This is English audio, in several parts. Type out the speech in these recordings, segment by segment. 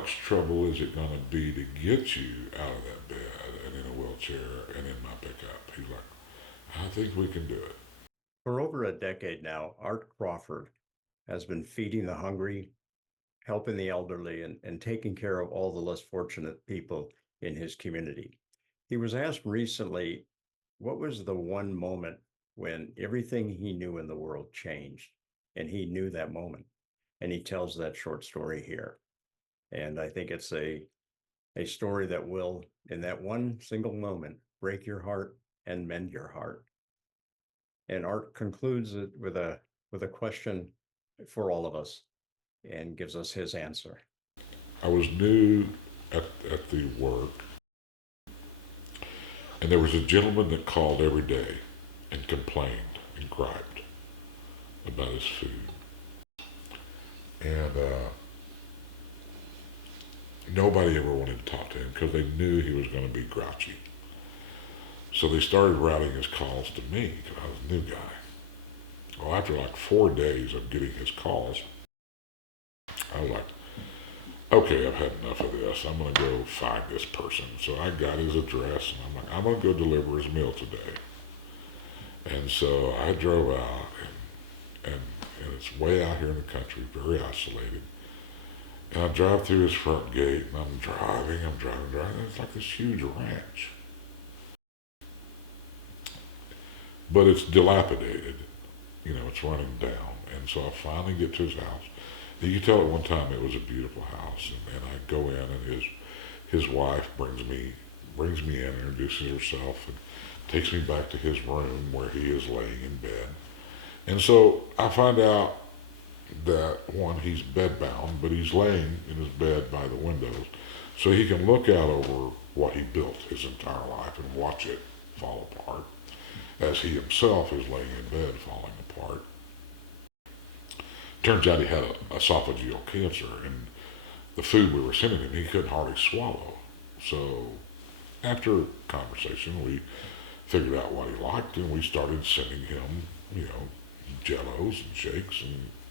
much trouble is it going to be to get you out of that bed and in a wheelchair and in my pickup? He's like, I think we can do it. For over a decade now, Art Crawford has been feeding the hungry, helping the elderly, and taking care of all the less fortunate people in his community. He was asked recently, what was the one moment when everything he knew in the world changed? And he knew that moment. And he tells that short story here. And I think it's a story that will, in that one single moment, break your heart and mend your heart. And Art concludes it with a question for all of us and gives us his answer. I was new at the work, and there was a gentleman that called every day and complained and griped about his food. And nobody ever wanted to talk to him because they knew he was going to be grouchy. So they started routing his calls to me because I was a new guy. Well, after like 4 days of getting his calls, I was like, okay, I've had enough of this. I'm going to go find this person. So I got his address and I'm like, I'm going to go deliver his meal today. And so I drove out and it's way out here in the country, very isolated. And I drive through his front gate and I'm driving. And it's like this huge ranch. But it's dilapidated. You know, it's running down. And so I finally get to his house. You could tell at one time it was a beautiful house. And I go in and his wife brings me in, introduces herself, and takes me back to his room where he is laying in bed. And so I find out that one, he's bedbound, but he's laying in his bed by the windows, so he can look out over what he built his entire life and watch it fall apart, as he himself is laying in bed falling apart. Turns out he had esophageal cancer, and the food we were sending him, he couldn't hardly swallow. So after conversation, we figured out what he liked, and we started sending him, you know, jellos and shakes,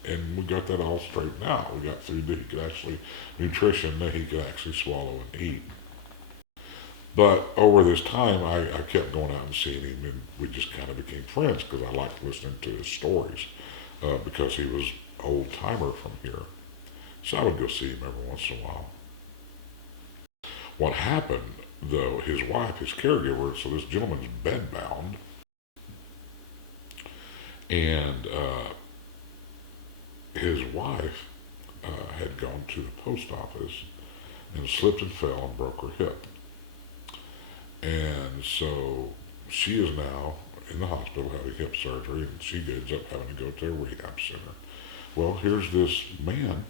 and we got that all straightened out. We got food that he could actually, nutrition that he could actually swallow and eat. But over this time, I kept going out and seeing him, and we just kind of became friends because I liked listening to his stories because he was old timer from here. So I would go see him every once in a while. What happened, though, his wife, his caregiver, so this gentleman's bedbound, and his wife had gone to the post office and slipped and fell and broke her hip. And so she is now in the hospital having hip surgery, and she ends up having to go to a rehab center. Well, here's this man,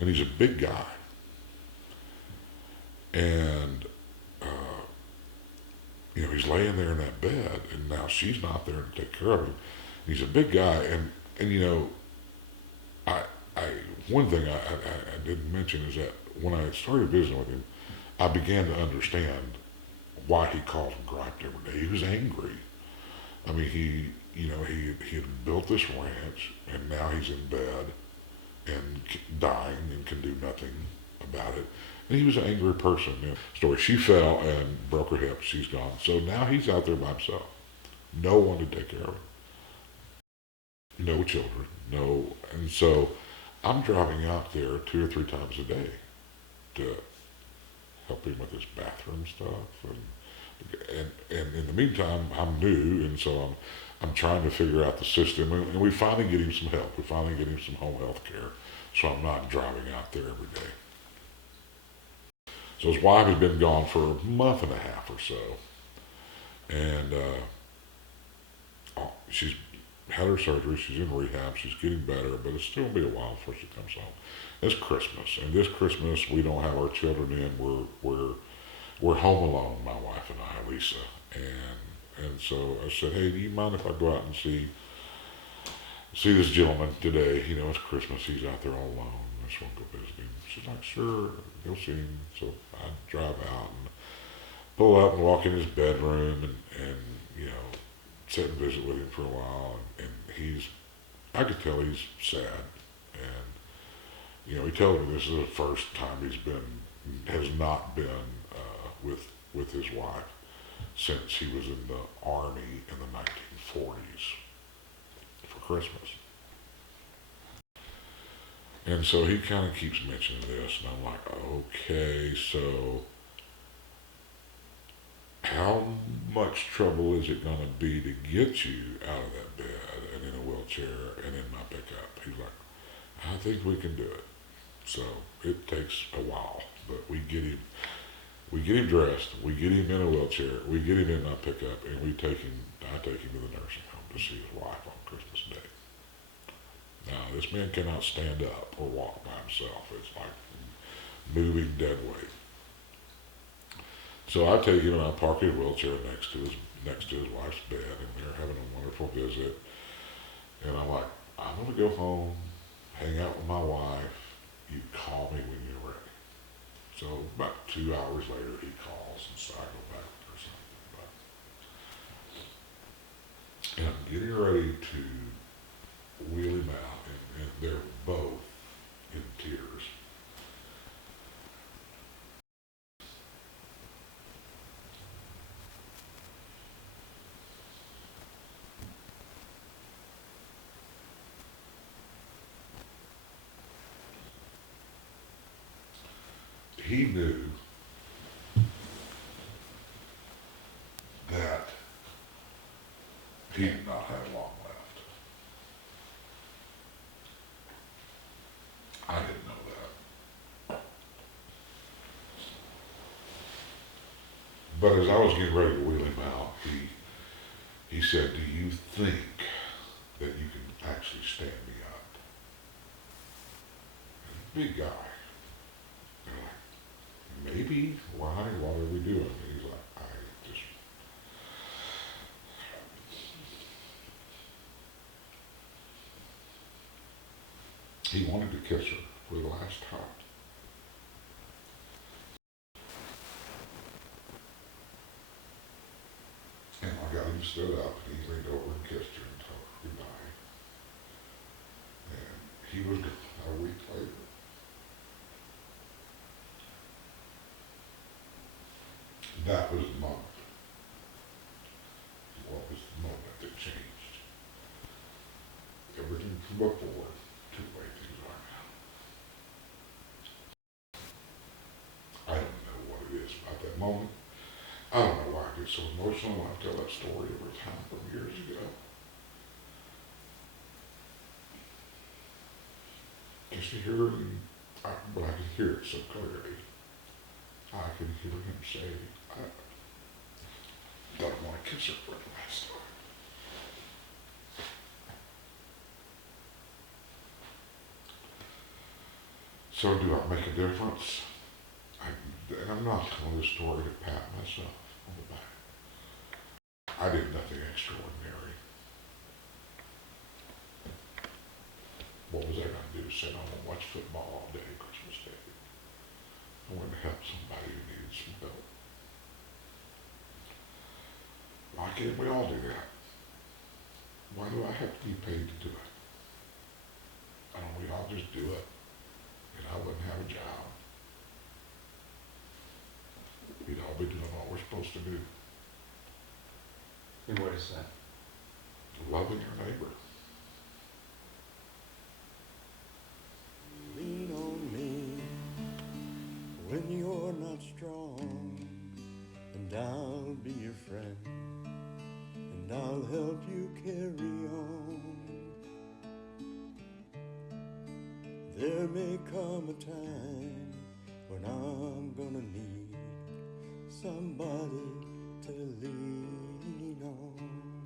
and he's a big guy. And, you know, he's laying there in that bed, and now she's not there to take care of him. He's a big guy, and you know, I, I one thing I didn't mention is that when I started visiting with him, I began to understand why he called and griped every day. He was angry. I mean, he had built this ranch, and now he's in bed and dying and can do nothing about it. And he was an angry person. You know, story. She fell and broke her hip. She's gone. So now he's out there by himself. No one to take care of him. No children. No. And so I'm driving out there 2 or 3 times a day to help him with his bathroom stuff, and in the meantime, I'm new, and so I'm trying to figure out the system, and we finally get him some help. We finally get him some home health care, so I'm not driving out there every day. So his wife has been gone for a month and a half or so, and she's had her surgery. She's in rehab. She's getting better, but it's still gonna be a while before she comes home. It's Christmas, and this Christmas we don't have our children in. We're home alone, my wife and I, Lisa, and so I said, hey, do you mind if I go out and see this gentleman today? You know, it's Christmas. He's out there all alone. I just want to go visit him. She's like, sure, go see him. So I drive out and pull up and walk in his bedroom and you know, sit and visit with him for a while. And I could tell he's sad. And, He told me this is the first time has not been with his wife since he was in the Army in the 1940s for Christmas. And so he kind of keeps mentioning this, and I'm like, okay, so how much trouble is it going to be to get you out of that bed and in a wheelchair and in my pickup? He's like, I think we can do it. So it takes a while, but we get him dressed, we get him in a wheelchair, we get him in my pickup, and I take him to the nursing home to see his wife on Christmas Day. Now, this man cannot stand up or walk by himself. It's like moving dead weight. So I take him and I park his wheelchair next to his wife's bed, and they're having a wonderful visit. And I'm like, I'm gonna go home, hang out with my wife. You call me when you're ready. So about 2 hours later, he calls, and so I go back or something. And I'm getting ready to wheel him out, and they're both in tears. He knew that he did not have long left. I didn't know that. But as I was getting ready to wheel him out, he said, do you think that you can actually stand me up? And big guy. And I'm like, maybe. Why? What are we doing? And he's like, he wanted to kiss her for the last time. And I got him stood up, and he leaned over and kissed her and told her goodbye. And he was gone a week later. That was the moment. What was the moment that changed everything from before to the way things are now? I don't know what it is about that moment. I don't know why I get so emotional when I tell that story every time from years ago. Just to hear him, but I could hear it so clearly. I could hear him say, I don't want to kiss her for the last time. So do I make a difference? And I'm not telling this story to pat myself on the back. I did nothing extraordinary. What was I going to do? Sit home and watch football all day Christmas Day? I wanted to help somebody who needed some help. Why can't we all do that? Why do I have to be paid to do it? Why don't we all just do it? And I wouldn't have a job. We'd all be doing what we're supposed to do. And what is that? Loving our neighbor. Lean on me when you're not strong, and I'll be your friend, and I'll help you carry on. There may come a time when I'm gonna need somebody to lean on.